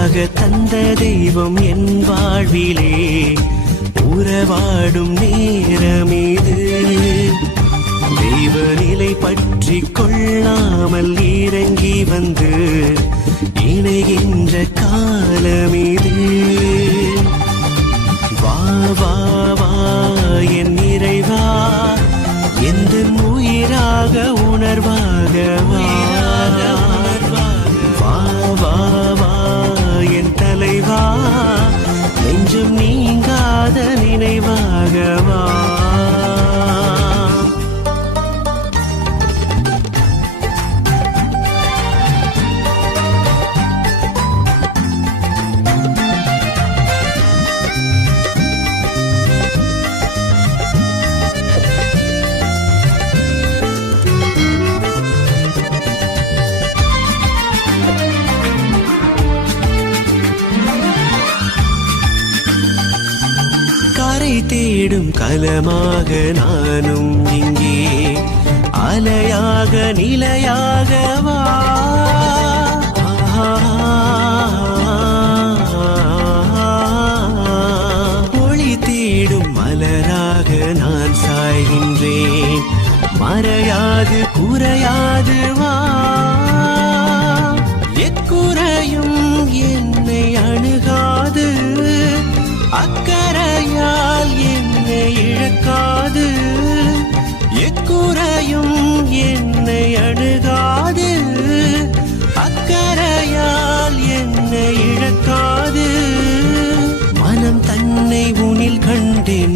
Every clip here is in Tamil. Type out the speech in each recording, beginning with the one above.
தந்த தெய்வம் என் வாழ்விலே. உறவாடும் நேரம் இது தெய்வ நிலை பற்றி கொள்ளாமல் இறங்கி வந்து இணைகின்ற காலம் இது வா வா வா என் இறைவா எந்த உயிராக உணர்வாக உன்னை தேடும் கலமாக நானும் இங்கே. அலையாக நிலையாக வா. ஒளி தேடும் மலராக நான் சாய்கின்றேன். மறையாது குறையாது இழக்காது எக்குறையும் என்னை அணுகாது. அக்கறையால் என்னை இழக்காது. மனம் தன்னை உனில் கண்டினான்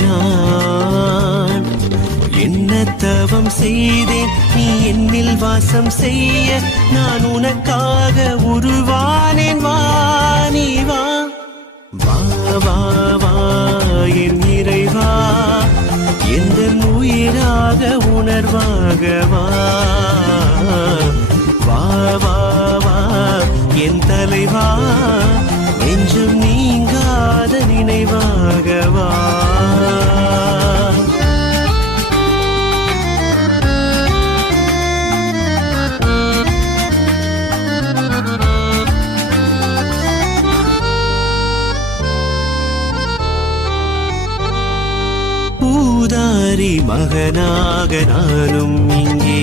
என்ன தவம் செய்தேன் நீ என்னில் வாசம் செய்ய. நான் உனக்காக உரு உணர்வாக வா வா என் தலைவா நெஞ்சும் நீ பூதாரி மகனாக நானும் இங்கே.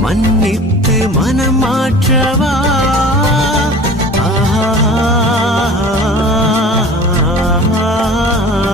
மன்னித்து மனம் மாற்றவா